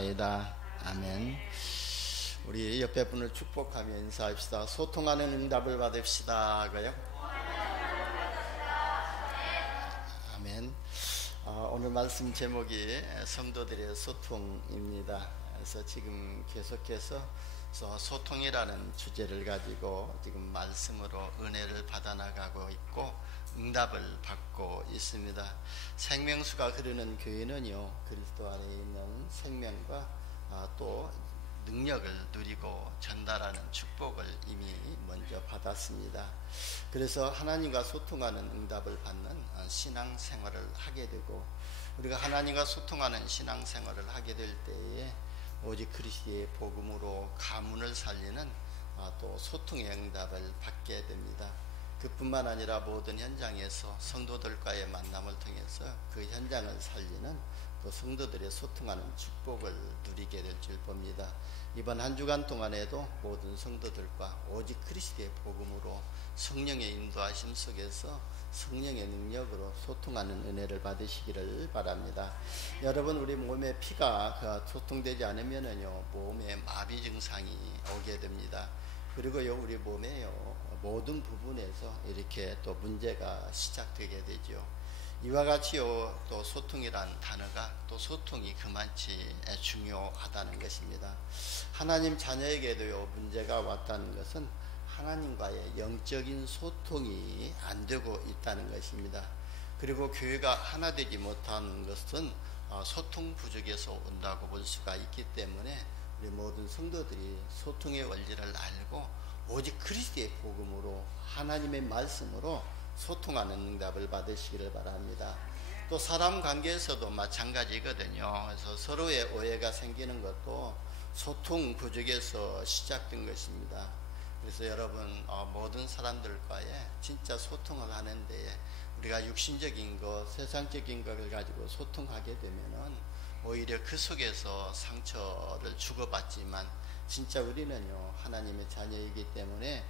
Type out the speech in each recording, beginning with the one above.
축복하이다. 아멘. 우리 옆에 분을 축복하며 인사합시다. 소통하는 응답을 받읍시다. 그요? 아멘. 오늘 말씀 제목이 성도들의 소통입니다. 그래서 지금 계속해서 소통이라는 주제를 가지고 지금 말씀으로 은혜를 받아나가고 있고 응답을 받고 있습니다. 생명수가 흐르는 교회는요, 그리스도 안에 있는 생명과 또 능력을 누리고 전달하는 축복을 이미 먼저 받았습니다. 그래서 하나님과 소통하는 응답을 받는 신앙생활을 하게 되고, 우리가 하나님과 소통하는 신앙생활을 하게 될 때에 오직 그리스도의 복음으로 가문을 살리는 또 소통의 응답을 받게 됩니다. 그뿐만 아니라 모든 현장에서 성도들과의 만남을 통해서 그 현장을 살리는 또 성도들의 소통하는 축복을 누리게 될 줄 봅니다. 이번 한 주간 동안에도 모든 성도들과 오직 그리스도의 복음으로 성령의 인도하심 속에서 성령의 능력으로 소통하는 은혜를 받으시기를 바랍니다. 여러분, 우리 몸에 피가 소통되지 않으면은요, 몸에 마비 증상이 오게 됩니다. 그리고요, 우리 몸에요, 모든 부분에서 이렇게 또 문제가 시작되게 되죠. 이와 같이요, 또 소통이란 단어가 또 소통이 그만치 중요하다는 것입니다. 하나님 자녀에게도요, 문제가 왔다는 것은 하나님과의 영적인 소통이 안 되고 있다는 것입니다. 그리고 교회가 하나 되지 못하는 것은 소통 부족에서 온다고 볼 수가 있기 때문에 우리 모든 성도들이 소통의 원리를 알고 오직 그리스도의 복음으로 하나님의 말씀으로 소통하는 응답을 받으시기를 바랍니다. 또 사람 관계에서도 마찬가지거든요. 그래서 서로의 오해가 생기는 것도 소통 부족에서 시작된 것입니다. 그래서 여러분, 모든 사람들과의 진짜 소통을 하는 데에 우리가 육신적인 것, 세상적인 것을 가지고 소통하게 되면은 오히려 그 속에서 상처를 주고받지만, 진짜 우리는요, 하나님의 자녀이기 때문에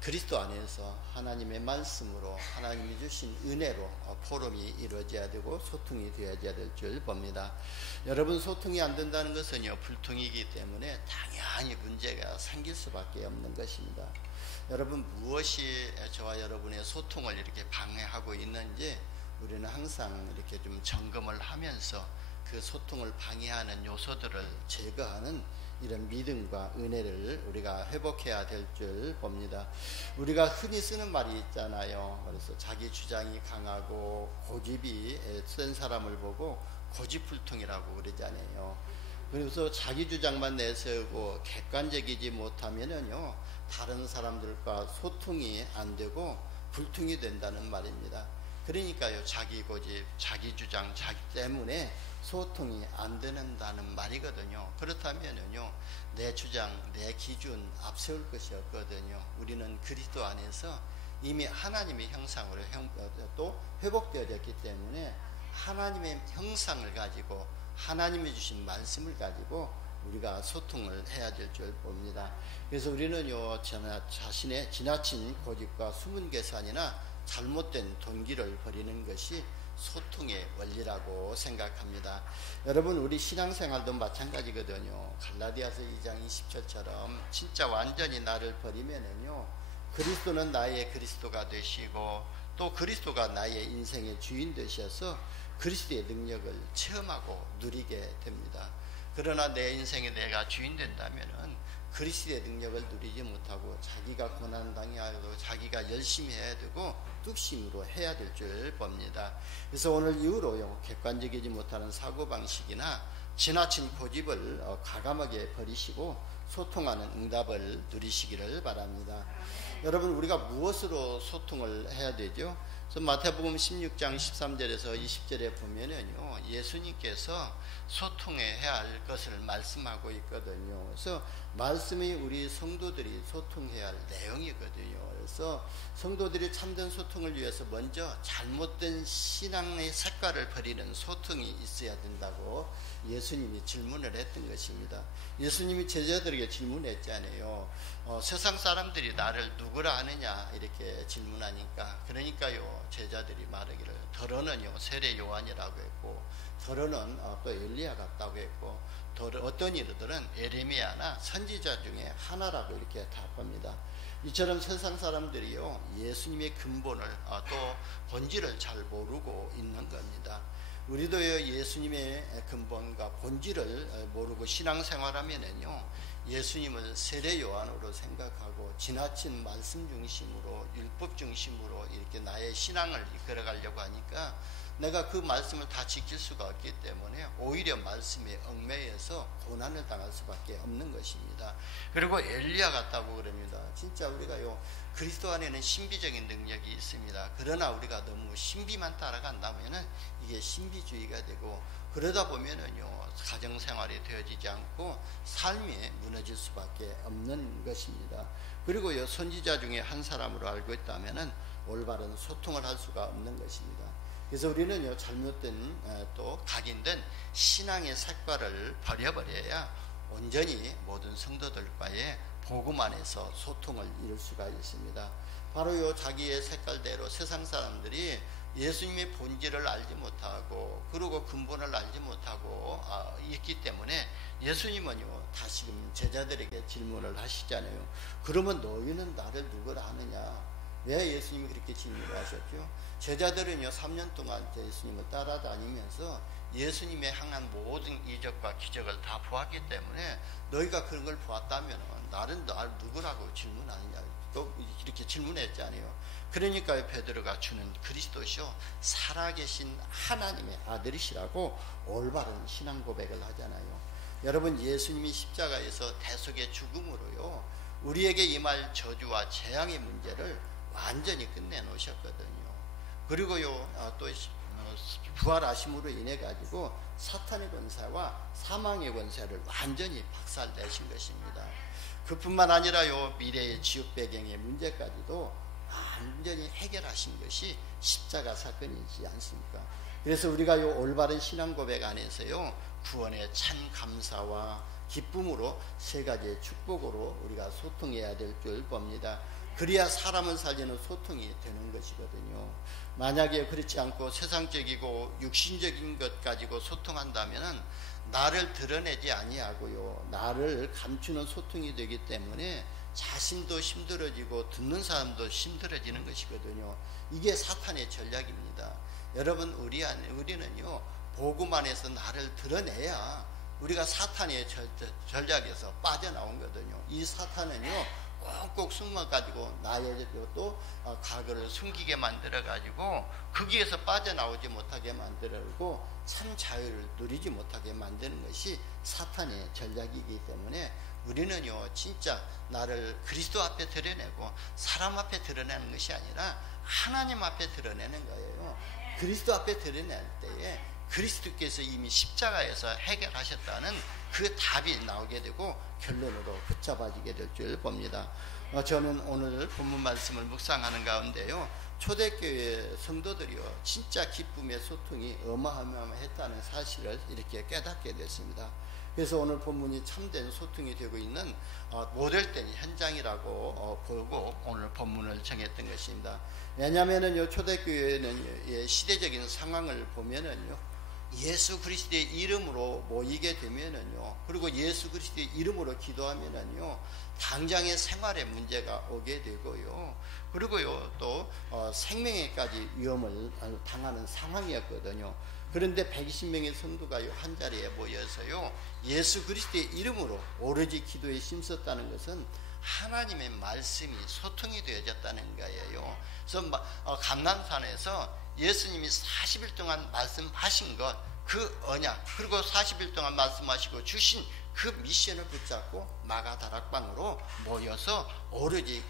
그리스도 안에서 하나님의 말씀으로 하나님이 주신 은혜로 포럼이 이루어져야 되고 소통이 되어져야 될 줄 봅니다. 여러분, 소통이 안 된다는 것은요, 불통이기 때문에 당연히 문제가 생길 수밖에 없는 것입니다. 여러분, 무엇이 저와 여러분의 소통을 이렇게 방해하고 있는지 우리는 항상 이렇게 좀 점검을 하면서 그 소통을 방해하는 요소들을 제거하는 이런 믿음과 은혜를 우리가 회복해야 될 줄 봅니다. 우리가 흔히 쓰는 말이 있잖아요. 그래서 자기 주장이 강하고 고집이 센 사람을 보고 고집불통이라고 그러잖아요. 그래서 자기 주장만 내세우고 객관적이지 못하면은요, 다른 사람들과 소통이 안 되고 불통이 된다는 말입니다. 그러니까요, 자기 고집, 자기 주장, 자기 때문에 소통이 안 된다는 말이거든요. 그렇다면요, 내 주장, 내 기준 앞세울 것이 없거든요. 우리는 그리스도 안에서 이미 하나님의 형상으로 또 회복되어졌기 때문에 하나님의 형상을 가지고 하나님이 주신 말씀을 가지고 우리가 소통을 해야 될 줄 봅니다. 그래서 우리는요, 자신의 지나친 고집과 숨은 계산이나 잘못된 동기를 버리는 것이 소통의 원리라고 생각합니다. 여러분, 우리 신앙생활도 마찬가지거든요. 갈라디아서 2장 20절처럼 진짜 완전히 나를 버리면은요, 그리스도는 나의 그리스도가 되시고 또 그리스도가 나의 인생의 주인 되셔서 그리스도의 능력을 체험하고 누리게 됩니다. 그러나 내 인생에 내가 주인 된다면은 그리스도의 능력을 누리지 못하고 자기가 고난당해야도 자기가 열심히 해야 되고 뚝심으로 해야 될 줄 봅니다. 그래서 오늘 이후로요, 객관적이지 못하는 사고방식이나 지나친 고집을 과감하게 버리시고 소통하는 응답을 누리시기를 바랍니다. 여러분, 우리가 무엇으로 소통을 해야 되죠? 그래서 마태복음 16장 13절에서 20절에 보면은요, 예수님께서 소통해야 할 것을 말씀하고 있거든요. 그래서 말씀이 우리 성도들이 소통해야 할 내용이거든요. 그래서 성도들이 참된 소통을 위해서 먼저 잘못된 신앙의 색깔을 버리는 소통이 있어야 된다고 예수님이 질문을 했던 것입니다. 예수님이 제자들에게 질문했잖아요. 세상 사람들이 나를 누구라 하느냐 이렇게 질문하니까, 그러니까요, 제자들이 말하기를 더러는요 세례 요한이라고 했고, 더러는 또 엘리야 같다고 했고, 어떤 이들은 에레미야나 선지자 중에 하나라고 이렇게 답합니다. 이처럼 세상 사람들이요 예수님의 근본을 또 본질을 잘 모르고 있는 겁니다. 우리도요 예수님의 근본과 본질을 모르고 신앙생활하면은요 예수님을 세례 요한으로 생각하고 지나친 말씀 중심으로 율법 중심으로 이렇게 나의 신앙을 이끌어가려고 하니까 내가 그 말씀을 다 지킬 수가 없기 때문에 오히려 말씀에 얽매여서 고난을 당할 수밖에 없는 것입니다. 그리고 엘리야 같다고 그럽니다. 진짜 우리가요 그리스도 안에는 신비적인 능력이 있습니다. 그러나 우리가 너무 신비만 따라간다면은 이게 신비주의가 되고 그러다 보면은요 가정생활이 되어지지 않고 삶이 무너질 수밖에 없는 것입니다. 그리고요 선지자 중에 한 사람으로 알고 있다면은 올바른 소통을 할 수가 없는 것입니다. 그래서 우리는요 잘못된 또 각인된 신앙의 색깔을 버려버려야 온전히 모든 성도들과의 복음 안에서 소통을 이룰 수가 있습니다. 바로 자기의 색깔대로 세상 사람들이 예수님의 본질을 알지 못하고 그리고 근본을 알지 못하고 있기 때문에 예수님은요 다시금 제자들에게 질문을 하시잖아요. 그러면 너희는 나를 누구라 하느냐? 왜 예수님이 그렇게 질문을 하셨죠? 제자들은요 3년 동안 예수님을 따라다니면서 예수님의 향한 모든 이적과 기적을 다 보았기 때문에 너희가 그런 걸 보았다면 나를 누구라고 질문하느냐 또 이렇게 질문했잖아요. 그러니까 베드로가 주는 그리스도시요 살아계신 하나님의 아들이시라고 올바른 신앙 고백을 하잖아요. 여러분 예수님이 십자가에서 대속의 죽음으로요 우리에게 임할 저주와 재앙의 문제를 완전히 끝내놓으셨거든요. 그리고요 또 부활하심으로 인해 가지고 사탄의 권세와 사망의 권세를 완전히 박살내신 것입니다. 그뿐만 아니라요 미래의 지옥 배경의 문제까지도 완전히 해결하신 것이 십자가 사건이지 않습니까? 그래서 우리가요 올바른 신앙 고백 안에서요 구원의 참 감사와 기쁨으로 세 가지의 축복으로 우리가 소통해야 될 줄 봅니다. 그래야 사람을 살리는 소통이 되는 것이거든요. 만약에 그렇지 않고 세상적이고 육신적인 것 가지고 소통한다면은 나를 드러내지 아니하고요 나를 감추는 소통이 되기 때문에 자신도 힘들어지고 듣는 사람도 힘들어지는 것이거든요. 이게 사탄의 전략입니다. 여러분 우리는요 복음 안에서 나를 드러내야 우리가 사탄의 전략에서 빠져나온 거거든요. 이 사탄은요 꼭꼭 숨어가지고 나의 또 과거를 숨기게 만들어가지고 거기에서 빠져나오지 못하게 만들고 참 자유를 누리지 못하게 만드는 것이 사탄의 전략이기 때문에 우리는요 진짜 나를 그리스도 앞에 드러내고 사람 앞에 드러내는 것이 아니라 하나님 앞에 드러내는 거예요. 그리스도 앞에 드러낼 때에 그리스도께서 이미 십자가에서 해결하셨다는 그 답이 나오게 되고 결론으로 붙잡아지게 될 줄 봅니다. 저는 오늘 본문 말씀을 묵상하는 가운데요 초대교회 성도들이요 진짜 기쁨의 소통이 어마어마했다는 사실을 이렇게 깨닫게 됐습니다. 그래서 오늘 본문이 참된 소통이 되고 있는 모델된 현장이라고 보고 오늘 본문을 정했던 것입니다. 왜냐하면은요 초대교회는 시대적인 상황을 보면은요 예수 그리스도의 이름으로 모이게 되면은요 그리고 예수 그리스도의 이름으로 기도하면은요 당장의 생활에 문제가 오게 되고요 그리고요 또 생명에까지 위험을 당하는 상황이었거든요. 그런데 120명의 성도가요 한 자리에 모여서요 예수 그리스도의 이름으로 오로지 기도에 힘썼다는 것은 하나님의 말씀이 소통이 되어졌다는 거예요. 그래서 감람산에서 예수님이 40일 동안 말씀하신 것, 그 언약, 그리고 40일 동안 말씀하시고 주신 그 미션을 붙잡고 마가다락방으로 모여서 오로지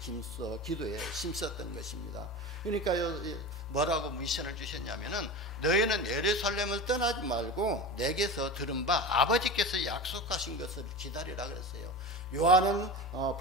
기도에 힘썼던 것입니다. 그러니까요 뭐라고 미션을 주셨냐면은 너희는 예루살렘을 떠나지 말고 내게서 들은 바 아버지께서 약속하신 것을 기다리라 그랬어요. 요한은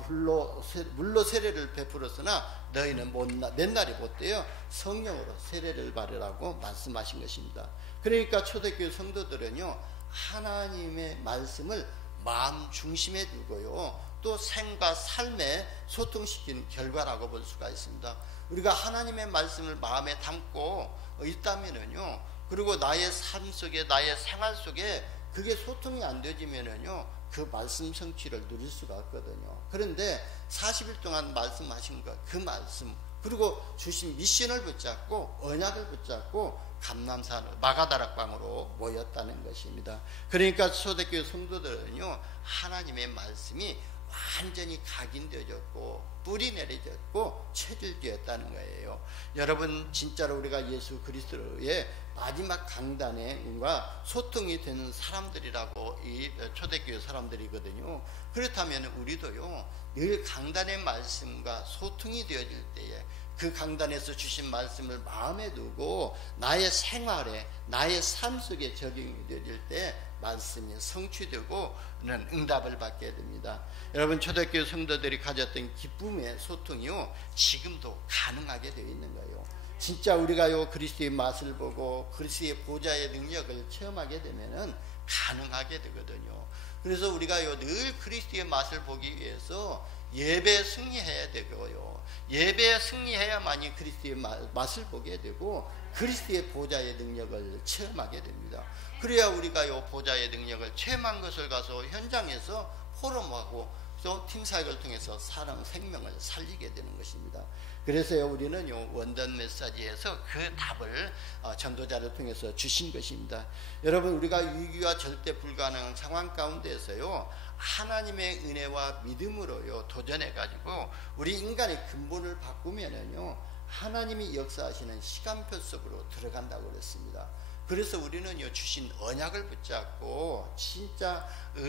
물로 세례를 베풀었으나 너희는 몇 날이 못되어 성령으로 세례를 받으라고 말씀하신 것입니다. 그러니까 초대교회 성도들은요 하나님의 말씀을 마음 중심에 두고요 또 생과 삶에 소통시킨 결과라고 볼 수가 있습니다. 우리가 하나님의 말씀을 마음에 담고 있다면은요 그리고 나의 삶 속에 나의 생활 속에 그게 소통이 안 되지면은요 그 말씀 성취를 누릴 수가 없거든요. 그런데 40일 동안 말씀하신 것, 그 말씀, 그리고 주신 미션을 붙잡고 언약을 붙잡고 감람산 마가다락방으로 모였다는 것입니다. 그러니까 초대교회 성도들은요 하나님의 말씀이 완전히 각인되어졌고 뿌리 내려졌고 체질되었다는 거예요. 여러분, 진짜로 우리가 예수 그리스도의 마지막 강단과 소통이 되는 사람들이라고 이 초대교회 사람들이거든요. 그렇다면 우리도요 늘 강단의 말씀과 소통이 되어질 때에 그 강단에서 주신 말씀을 마음에 두고 나의 생활에, 나의 삶 속에 적용이 되어질 때 말씀이 성취되고 응답을 받게 됩니다. 여러분, 초대교회 성도들이 가졌던 기쁨의 소통이요 지금도 가능하게 되어 있는 거예요. 진짜 우리가요 그리스도의 맛을 보고 그리스도의 보좌의 능력을 체험하게 되면은 가능하게 되거든요. 그래서 우리가요 늘 그리스도의 맛을 보기 위해서 예배에 승리해야 되고요, 예배에 승리해야만이 그리스도의 맛을 보게 되고 그리스도의 보좌의 능력을 체험하게 됩니다. 그래야 우리가요 보좌의 능력을 체험한 것을 가서 현장에서 포럼하고 또 팀사역을 통해서 사람 생명을 살리게 되는 것입니다. 그래서요 우리는요 원던 메시지에서 그 답을 전도자를 통해서 주신 것입니다. 여러분, 우리가 위기와 절대 불가능한 상황 가운데에서요 하나님의 은혜와 믿음으로요 도전해 가지고 우리 인간의 근본을 바꾸면은요 하나님이 역사하시는 시간표 속으로 들어간다고 그랬습니다. 그래서 우리는요 주신 언약을 붙잡고 진짜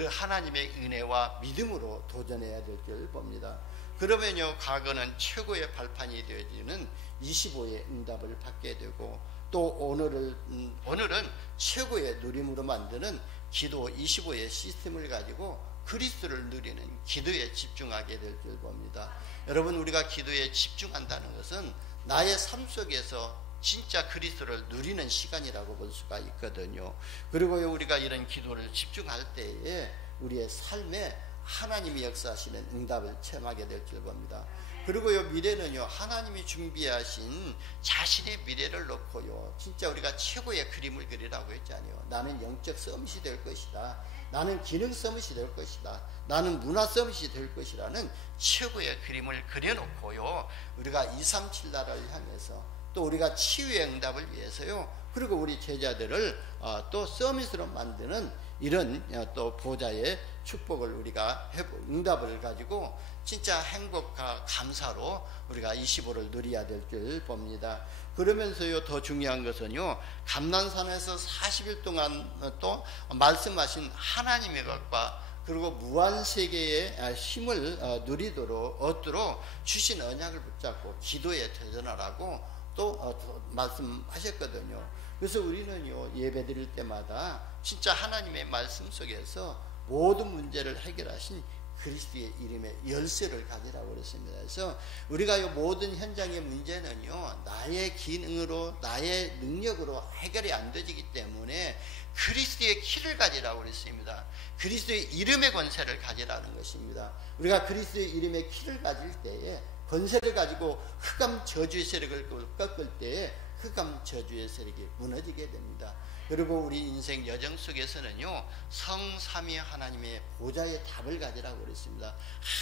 하나님의 은혜와 믿음으로 도전해야 될 줄 봅니다. 그러면요 과거는 최고의 발판이 되어지는 25의 응답을 받게 되고, 또 오늘은 최고의 누림으로 만드는 기도 25의 시스템을 가지고 그리스도를 누리는 기도에 집중하게 될 줄 봅니다. 여러분, 우리가 기도에 집중한다는 것은 나의 삶 속에서 진짜 그리스도를 누리는 시간이라고 볼 수가 있거든요. 그리고 우리가 이런 기도를 집중할 때에 우리의 삶에 하나님이 역사하시는 응답을 체험하게 될 줄 봅니다. 그리고요 미래는요 하나님이 준비하신 자신의 미래를 놓고요 진짜 우리가 최고의 그림을 그리라고 했잖아요. 나는 영적 서밋이 될 것이다, 나는 기능 서밋이 될 것이다, 나는 문화 서밋이 될 것이라는 최고의 그림을 그려놓고요 우리가 237 나라를 향해서 또 우리가 치유의 응답을 위해서요 그리고 우리 제자들을 또 서밋으로 만드는 이런 또 보좌의 축복을 우리가 응답을 가지고 진짜 행복과 감사로 우리가 25를 누려야 될 줄 봅니다. 그러면서요 더 중요한 것은요 감난산에서 40일 동안 또 말씀하신 하나님의 것과 그리고 무한세계의 힘을 얻도록 주신 언약을 붙잡고 기도에 도전하라고 또 말씀하셨거든요. 그래서 우리는요 예배 드릴 때마다 진짜 하나님의 말씀 속에서 모든 문제를 해결하신 그리스도의 이름의 열쇠를 가지라고 그랬습니다. 그래서 우리가 모든 현장의 문제는요 나의 기능으로 나의 능력으로 해결이 안 되기 때문에 그리스도의 키를 가지라고 그랬습니다. 그리스도의 이름의 권세를 가지라는 것입니다. 우리가 그리스도의 이름의 키를 가질 때에 권세를 가지고 흑암 저주의 세력을 꺾을 때에 흑암 저주의 세력이 무너지게 됩니다. 그리고 우리 인생 여정 속에서는요 성삼위 하나님의 보좌의 답을 가지라고 그랬습니다.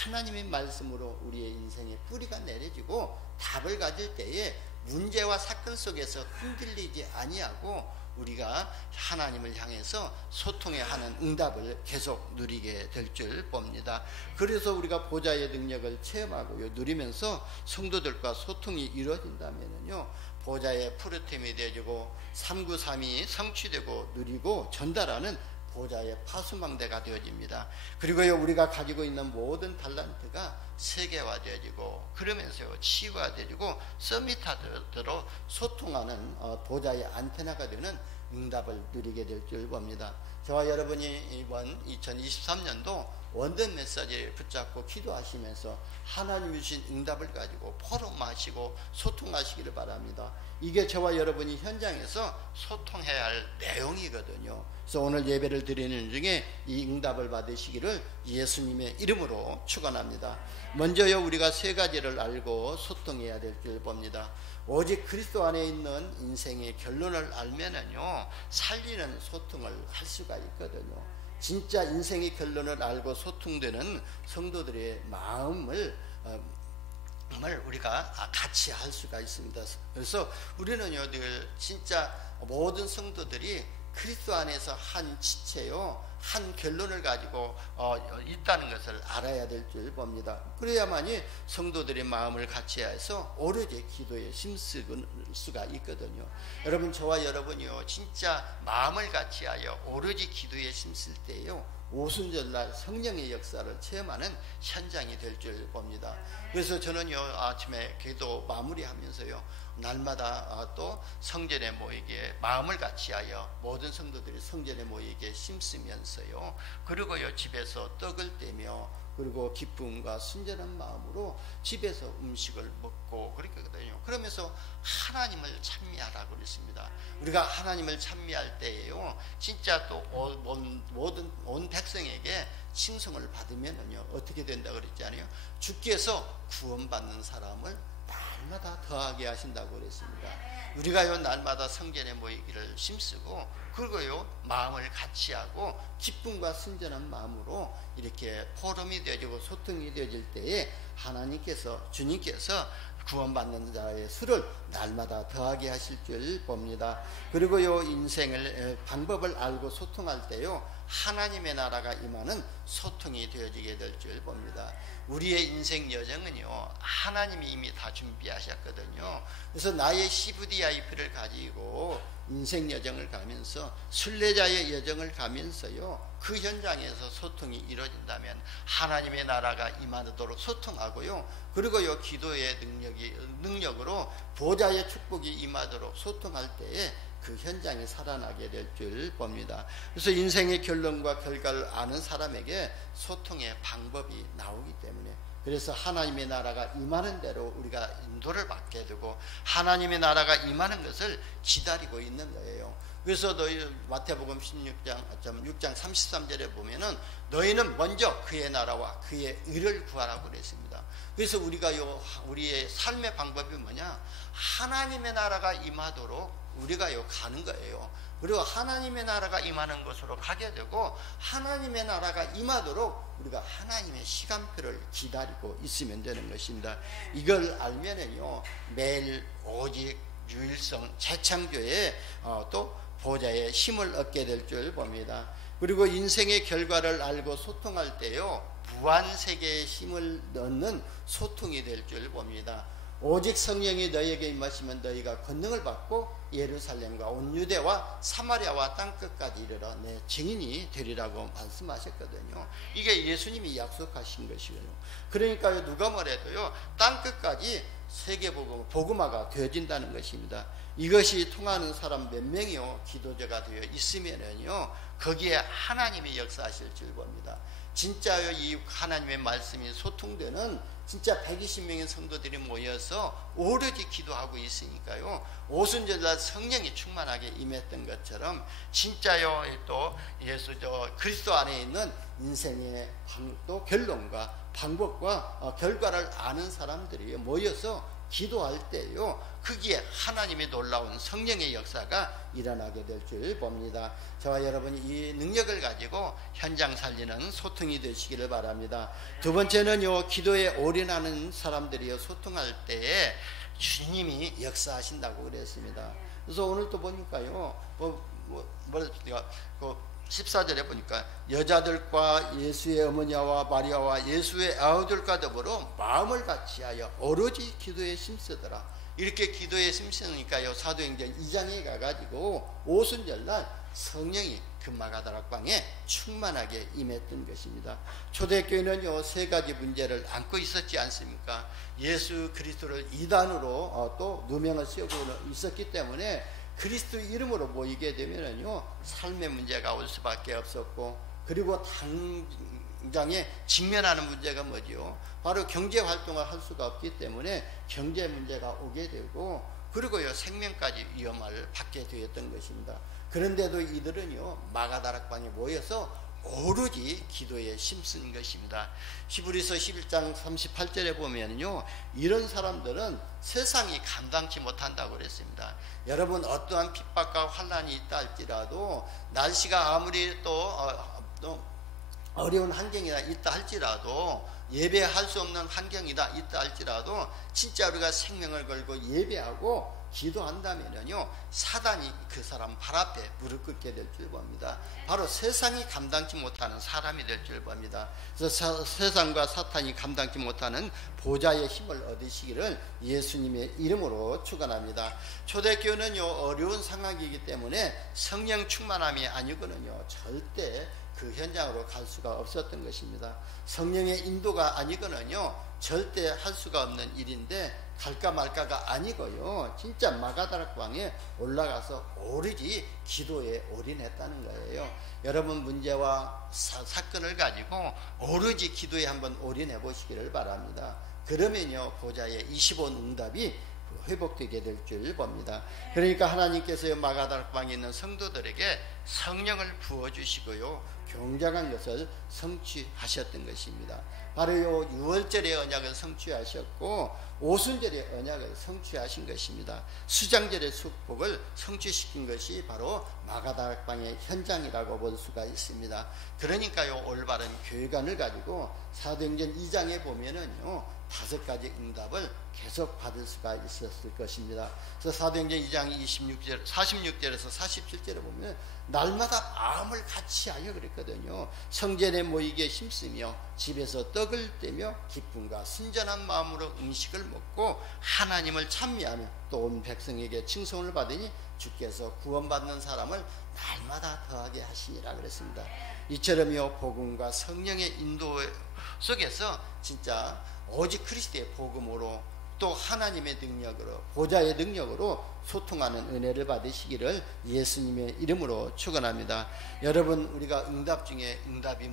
하나님의 말씀으로 우리의 인생의 뿌리가 내려지고 답을 가질 때에 문제와 사건 속에서 흔들리지 아니하고 우리가 하나님을 향해서 소통해 하는 응답을 계속 누리게 될 줄 봅니다. 그래서 우리가 보좌의 능력을 체험하고요 누리면서 성도들과 소통이 이루어진다면요 보좌의 푸르템이 되어지고 393이 성취되고 누리고 전달하는 보좌의 파수망대가 되어집니다. 그리고요 우리가 가지고 있는 모든 달란트가 세계화되어지고 그러면서요 치유화되어지고 서밋하도록 소통하는 보좌의 안테나가 되는 응답을 누리게 될 줄 봅니다. 저와 여러분이 이번 2023년도 원된 메시지를 붙잡고 기도하시면서 하나님이 주신 응답을 가지고 포럼하시고 소통하시기를 바랍니다. 이게 저와 여러분이 현장에서 소통해야 할 내용이거든요. 그래서 오늘 예배를 드리는 중에 이 응답을 받으시기를 예수님의 이름으로 축원합니다. 먼저요, 우리가 세 가지를 알고 소통해야 될 줄 봅니다. 오직 그리스도 안에 있는 인생의 결론을 알면은요, 살리는 소통을 할 수가 있거든요. 진짜 인생의 결론을 알고 소통되는 성도들의 마음을 우리가 같이 할 수가 있습니다. 그래서 우리는요, 늘 진짜 모든 성도들이 그리스도 안에서 한 지체요, 한 결론을 가지고 있다는 것을 알아야 될 줄 봅니다. 그래야만이 성도들의 마음을 같이 해서 오로지 기도에 힘쓸 수가 있거든요. 여러분, 저와 여러분이요, 진짜 마음을 같이 하여 오로지 기도에 힘쓸 때요, 오순절날 성령의 역사를 체험하는 현장이 될 줄 봅니다. 그래서 저는요, 아침에 기도 마무리하면서요, 날마다 또 성전에 모이게 마음을 같이하여 모든 성도들이 성전에 모이게 힘쓰면서요, 그리고요, 집에서 떡을 떼며 그리고 기쁨과 순전한 마음으로 집에서 음식을 먹고 그랬거든요. 그러면서 하나님을 찬미하라고 그랬습니다. 우리가 하나님을 찬미할 때에요, 진짜 또 모든 온 백성에게 칭송을 받으면은요, 어떻게 된다 그랬잖아요. 주께서 구원받는 사람을 날마다 더하게 하신다고 그랬습니다. 우리가요, 날마다 성전에 모이기를 힘쓰고 그리고요, 마음을 같이 하고 기쁨과 순전한 마음으로 이렇게 포럼이 되어지고 소통이 되어질 때에 하나님께서, 주님께서 구원받는 자의 수를 날마다 더하게 하실 줄 봅니다. 그리고요, 인생을 방법을 알고 소통할 때요, 하나님의 나라가 임하는 소통이 되어지게 될 줄 봅니다. 우리의 인생 여정은요, 하나님이 이미 다 준비하셨거든요. 그래서 나의 CVDIP를 가지고 인생 여정을 가면서 순례자의 여정을 가면서요, 그 현장에서 소통이 이루어진다면 하나님의 나라가 임하도록 소통하고요, 그리고요, 기도의 능력으로 보좌의 축복이 임하도록 소통할 때에 그 현장에 살아나게 될 줄 봅니다. 그래서 인생의 결론과 결과를 아는 사람에게 소통의 방법이 나오기 때문에, 그래서 하나님의 나라가 임하는 대로 우리가 인도를 받게 되고 하나님의 나라가 임하는 것을 기다리고 있는 거예요. 그래서 너희 마태복음 6장 33절에 보면은 너희는 먼저 그의 나라와 그의 의를 구하라고 그랬습니다. 그래서 우리가요, 우리의 삶의 방법이 뭐냐? 하나님의 나라가 임하도록 우리가요, 가는 거예요. 그리고 하나님의 나라가 임하는 곳으로 가게 되고 하나님의 나라가 임하도록 우리가 하나님의 시간표를 기다리고 있으면 되는 것입니다. 이걸 알면은요, 매일 오직 유일성 재창조에 또 보좌의 힘을 얻게 될 줄 봅니다. 그리고 인생의 결과를 알고 소통할 때요, 무한세계의 힘을 얻는 소통이 될 줄 봅니다. 오직 성령이 너희에게 임하시면 너희가 권능을 받고 예루살렘과 온 유대와 사마리아와 땅끝까지 이르러 내 증인이 되리라고 말씀하셨거든요. 이게 예수님이 약속하신 것이거든요. 그러니까 누가 뭐래도요, 땅끝까지 세계복음, 복음화가 되어진다는 것입니다. 이것이 통하는 사람 몇 명이요, 기도자가 되어 있으면은요, 거기에 하나님이 역사하실 줄 봅니다. 진짜요, 이 하나님의 말씀이 소통되는 진짜 120명의 성도들이 모여서 오로지 기도하고 있으니까요, 오순절날 성령이 충만하게 임했던 것처럼 진짜요, 또 그리스도 안에 있는 인생의 또 결론과 방법과 결과를 아는 사람들이 모여서 기도할 때요, 거기에 하나님의 놀라운 성령의 역사가 일어나게 될 줄 봅니다. 저와 여러분이 이 능력을 가지고 현장 살리는 소통이 되시기를 바랍니다. 두 번째는요, 기도에 올인하는 사람들이요, 소통할 때에 주님이 역사하신다고 그랬습니다. 그래서 오늘 또 보니까요, 14절에 보니까 여자들과 예수의 어머니와 마리아와 예수의 아우들과 더불어 마음을 같이하여 오로지 기도에 힘쓰더라. 이렇게 기도에 힘쓰니까요, 사도행전 2장에 가가지고 오순절날 성령이 금마가다락방에 충만하게 임했던 것입니다. 초대교회는요, 세 가지 문제를 안고 있었지 않습니까? 예수 그리스도를 이단으로 또 누명을 씌우고 있었기 때문에 그리스도 이름으로 모이게 되면은요, 삶의 문제가 올 수밖에 없었고, 그리고 성장에 직면하는 문제가 뭐지요? 바로 경제 활동을 할 수가 없기 때문에 경제 문제가 오게 되고, 그리고요 생명까지 위험을 받게 되었던 것입니다. 그런데도 이들은요 마가다락방에 모여서 오로지 기도에 힘쓴 것입니다. 히브리서 11장 38절에 보면요, 이런 사람들은 세상이 감당치 못한다고 그랬습니다. 여러분, 어떠한 핍박과 환난이 있다 할지라도, 날씨가 아무리 또 어려운 환경이나 있다 할지라도, 예배할 수 없는 환경이다 있다 할지라도, 진짜 우리가 생명을 걸고 예배하고 기도한다면요 사단이 그 사람 발 앞에 무릎 꿇게 될 줄 봅니다. 바로 세상이 감당치 못하는 사람이 될 줄 봅니다. 그래서 세상과 사탄이 감당치 못하는 보좌의 힘을 얻으시기를 예수님의 이름으로 축원합니다. 초대교회는요 어려운 상황이기 때문에 성령 충만함이 아니거든요 절대 그 현장으로 갈 수가 없었던 것입니다. 성령의 인도가 아니거든요 절대 할 수가 없는 일인데, 갈까 말까가 아니고요 진짜 마가다락방에 올라가서 오로지 기도에 올인했다는 거예요. 여러분, 문제와 사건을 가지고 오로지 기도에 한번 올인해 보시기를 바랍니다. 그러면요 보좌의 25 응답이 회복되게 될 줄 봅니다. 그러니까 하나님께서 마가다락방에 있는 성도들에게 성령을 부어주시고요 굉장한 것을 성취하셨던 것입니다. 바로 요 6월절의 언약을 성취하셨고 오순절의 언약을 성취하신 것입니다. 수장절의 축복을 성취시킨 것이 바로 마가다락방의 현장이라고 볼 수가 있습니다. 그러니까요 올바른 교회관을 가지고 사도행전 2장에 보면은요 5가지 응답을 계속 받을 수가 있었을 것입니다. 그래서 사도행전 2장 26절, 46절에서 47절에 보면 날마다 마음을 같이 하여 그랬거든요. 성전에 모이기에 힘쓰며 집에서 떡을 떼며 기쁨과 순전한 마음으로 음식을 먹고 하나님을 찬미하며 또 온 백성에게 칭송을 받으니 주께서 구원받는 사람을 날마다 더하게 하시니라 그랬습니다. 이처럼요 복음과 성령의 인도 속에서 진짜 오직 그리스도의 복음으로 또 하나님의 능력으로 보좌의 능력으로 소통하는 은혜를 받으시기를 예수님의 이름으로 축원합니다. 여러분, 우리가 응답 중에 응답이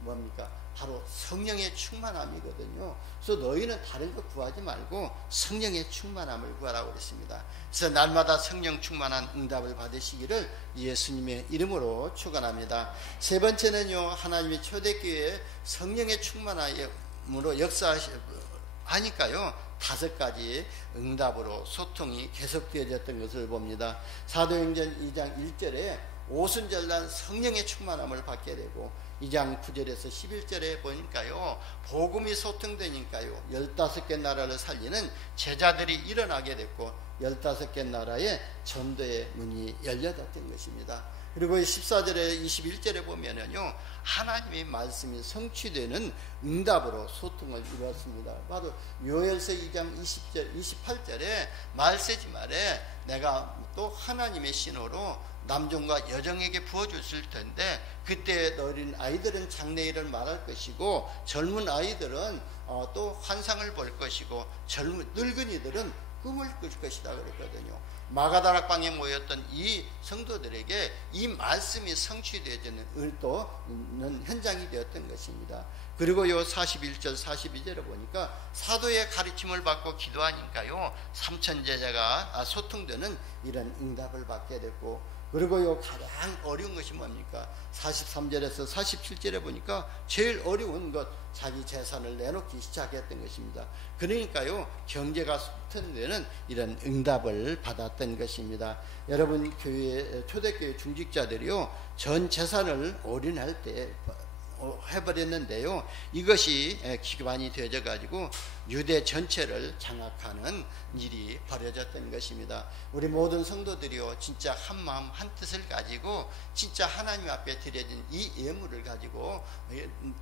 뭡니까? 바로 성령의 충만함이거든요. 그래서 너희는 다른 거 구하지 말고 성령의 충만함을 구하라고 그랬습니다. 그래서 날마다 성령 충만한 응답을 받으시기를 예수님의 이름으로 축원합니다. 세 번째는요 하나님의 초대교회에 성령의 충만함으로 역사하니까요 5가지 응답으로 소통이 계속되어졌던 것을 봅니다. 사도행전 2장 1절에 오순절날 성령의 충만함을 받게 되고 2장 9절에서 11절에 보니까요 복음이 소통되니까요 15개 나라를 살리는 제자들이 일어나게 됐고 15개 나라의 전도의 문이 열려졌던 것입니다. 그리고 14절에 21절에 보면은요 하나님의 말씀이 성취되는 응답으로 소통을 이루었습니다. 바로 요엘서 2장 20절 28절에 말세지 말에 내가 또 하나님의 신호로 남종과 여종에게 부어줬을 텐데 그때 어린 아이들은 장래일을 말할 것이고 젊은 아이들은 또 환상을 볼 것이고 늙은이들은 꿈을 꿀 것이다 그랬거든요. 마가다락방에 모였던 이 성도들에게 이 말씀이 성취되어지는 또 현장이 되었던 것입니다. 그리고 요 41절 42절에 보니까 사도의 가르침을 받고 기도하니까요 3천 제자가 소통되는 이런 응답을 받게 됐고, 그리고 요 가장 어려운 것이 뭡니까? 43절에서 47절에 보니까 제일 어려운 것, 자기 재산을 내놓기 시작했던 것입니다. 그러니까요 경제가 소통되는 이런 응답을 받았던 것입니다. 여러분, 교회 초대교회 중직자들이요 전 재산을 올인할 때 해버렸는데요 이것이 기반이 되어져 가지고 유대 전체를 장악하는 일이 벌어졌던 것입니다. 우리 모든 성도들이요 진짜 한 마음 한 뜻을 가지고 진짜 하나님 앞에 드려진 이 예물을 가지고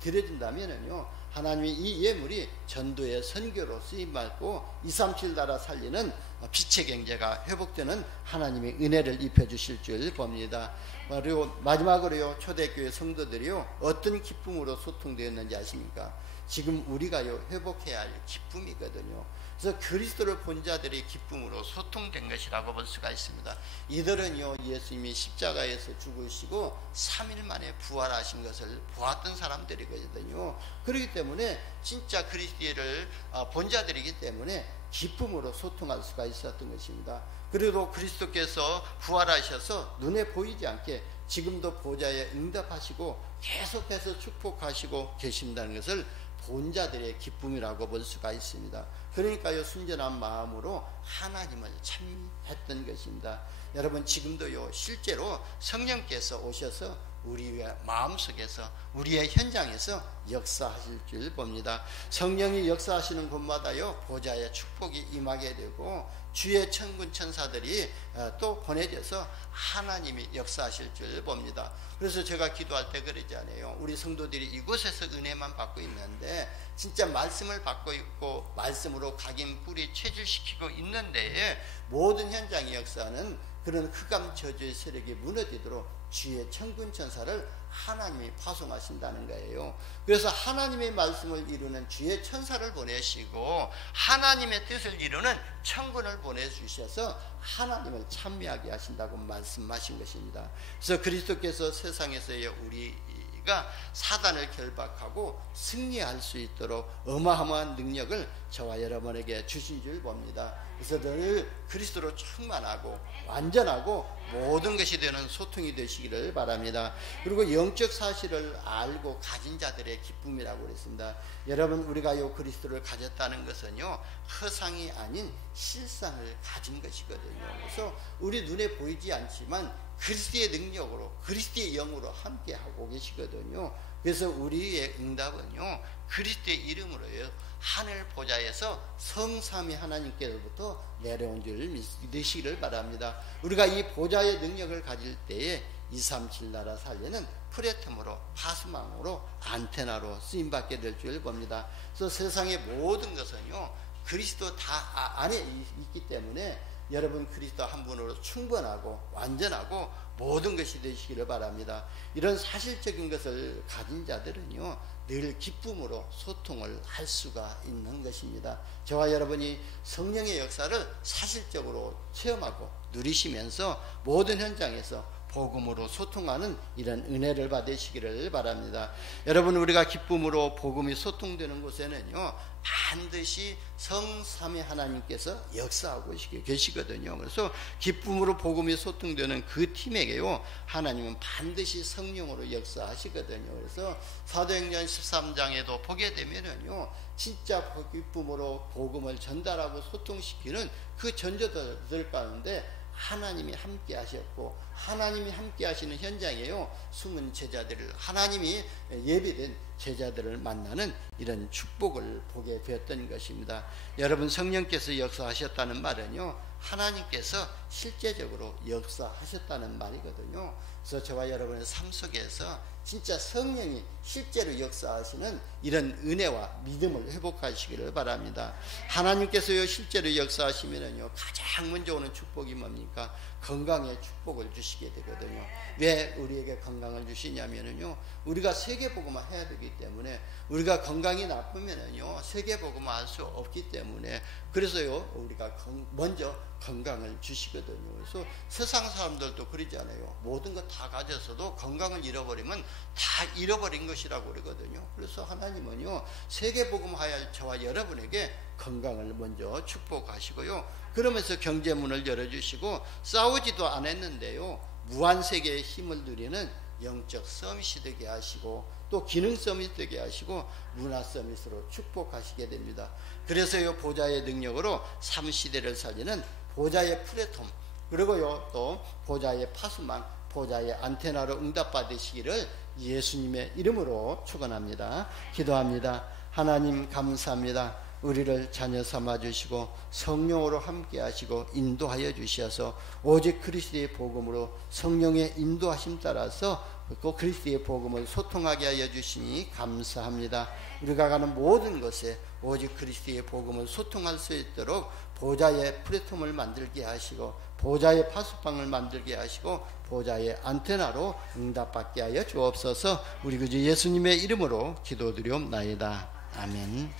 드려진다면은요 하나님이 이 예물이 전도의 선교로 쓰임받고 237 나라 살리는 빛의 경제가 회복되는 하나님의 은혜를 입혀주실 줄 봅니다. 그리고 마지막으로요 초대교회 성도들이요 어떤 기쁨으로 소통되었는지 아십니까? 지금 우리가요 회복해야 할 기쁨이거든요. 그래서 그리스도를 본 자들의 기쁨으로 소통된 것이라고 볼 수가 있습니다. 이들은요 예수님이 십자가에서 죽으시고 3일 만에 부활하신 것을 보았던 사람들이거든요. 그렇기 때문에 진짜 그리스도를 본 자들이기 때문에 기쁨으로 소통할 수가 있었던 것입니다. 그리고 그리스도께서 부활하셔서 눈에 보이지 않게 지금도 보좌에 응답하시고 계속해서 축복하시고 계신다는 것을 본 자들의 기쁨이라고 볼 수가 있습니다. 그러니까요 순전한 마음으로 하나님을 찬미했던 것입니다. 여러분 지금도요 실제로 성령께서 오셔서 우리의 마음속에서 우리의 현장에서 역사하실 줄 봅니다. 성령이 역사하시는 곳마다요 보좌의 축복이 임하게 되고 주의 천군 천사들이 또 보내져서 하나님이 역사하실 줄 봅니다. 그래서 제가 기도할 때 그러잖아요. 우리 성도들이 이곳에서 은혜만 받고 있는데 진짜 말씀을 받고 있고 말씀으로 각인 뿌리 체질시키고 있는데 모든 현장의 역사는 그런 흑암 저주의 세력이 무너지도록 주의 천군 천사를 하나님이 파송하신다는 거예요. 그래서 하나님의 말씀을 이루는 주의 천사를 보내시고 하나님의 뜻을 이루는 천군을 보내주셔서 하나님을 찬미하게 하신다고 말씀하신 것입니다. 그래서 그리스도께서 세상에서의 우리가 사단을 결박하고 승리할 수 있도록 어마어마한 능력을 저와 여러분에게 주신 줄 봅니다. 그래서 늘 그리스도로 충만하고 완전하고 모든 것이 되는 소통이 되시기를 바랍니다. 그리고 영적 사실을 알고 가진 자들의 기쁨이라고 그랬습니다. 여러분 우리가 요 그리스도를 가졌다는 것은요 허상이 아닌 실상을 가진 것이거든요. 그래서 우리 눈에 보이지 않지만 그리스도의 능력으로 그리스도의 영으로 함께 하고 계시거든요. 그래서 우리의 응답은요 그리스도의 이름으로요 하늘 보좌에서 성삼위 하나님께로부터 내려온 줄 믿으시기를 바랍니다. 우리가 이 보좌의 능력을 가질 때에 237 나라 살리는 프레텀으로 파수망으로 안테나로 쓰임받게 될 줄 봅니다. 그래서 세상의 모든 것은요 그리스도 다 안에 있기 때문에 여러분 그리스도 한 분으로 충분하고 완전하고 모든 것이 되시기를 바랍니다. 이런 사실적인 것을 가진 자들은요 늘 기쁨으로 소통을 할 수가 있는 것입니다. 저와 여러분이 성령의 역사를 사실적으로 체험하고 누리시면서 모든 현장에서 복음으로 소통하는 이런 은혜를 받으시기를 바랍니다. 여러분 우리가 기쁨으로 복음이 소통되는 곳에는요 반드시 성삼위 하나님께서 역사하고 계시거든요. 그래서 기쁨으로 복음이 소통되는 그 팀에게요 하나님은 반드시 성령으로 역사하시거든요. 그래서 사도행전 13장에도 보게 되면은요 진짜 기쁨으로 복음을 전달하고 소통시키는 그 전조들 가운데 하나님이 함께 하셨고 하나님이 함께 하시는 현장에요 숨은 제자들을 하나님이 예비된 제자들을 만나는 이런 축복을 보게 되었던 것입니다. 여러분 성령께서 역사하셨다는 말은요 하나님께서 실제적으로 역사하셨다는 말이거든요. 그래서 저와 여러분의 삶 속에서 진짜 성령이 실제로 역사하시는 이런 은혜와 믿음을 회복하시기를 바랍니다. 하나님께서요 실제로 역사하시면은요 가장 먼저 오는 축복이 뭡니까? 건강의 축복을 주시게 되거든요. 왜 우리에게 건강을 주시냐면은요 우리가 세계복음화 해야 되기 때문에 우리가 건강이 나쁘면은요 세계복음화 할 수 없기 때문에 그래서요 우리가 먼저 건강을 주시거든요. 그래서 세상 사람들도 그러잖아요. 모든 거 다 가졌어도 건강을 잃어버리면 다 잃어버린 것이라고 그러거든요. 그래서 하나님은요 세계복음화할 저와 여러분에게 건강을 먼저 축복하시고요 그러면서 경제문을 열어주시고 싸우지도 않았는데요 무한세계의 힘을 누리는 영적 서밋이 되게 하시고 또 기능 서밋 되게 하시고 문화 서밋으로 축복하시게 됩니다. 그래서요 보좌의 능력으로 3시대를 살리는 보좌의 프레톰 그리고요 또 보좌의 파수망 보좌의 안테나로 응답받으시기를 예수님의 이름으로 축원합니다. 기도합니다. 하나님 감사합니다. 우리를 자녀 삼아 주시고 성령으로 함께 하시고 인도하여 주셔서 오직 그리스도의 복음으로 성령의 인도하심 따라서 그 그리스도의 복음을 소통하게 하여 주시니 감사합니다. 우리가 가는 모든 것에 오직 그리스도의 복음을 소통할 수 있도록 보좌의 플랫폼을 만들게 하시고 보좌의 파수방을 만들게 하시고 보좌의 안테나로 응답받게 하여 주옵소서. 우리 구주 예수님의 이름으로 기도드리옵나이다. 아멘.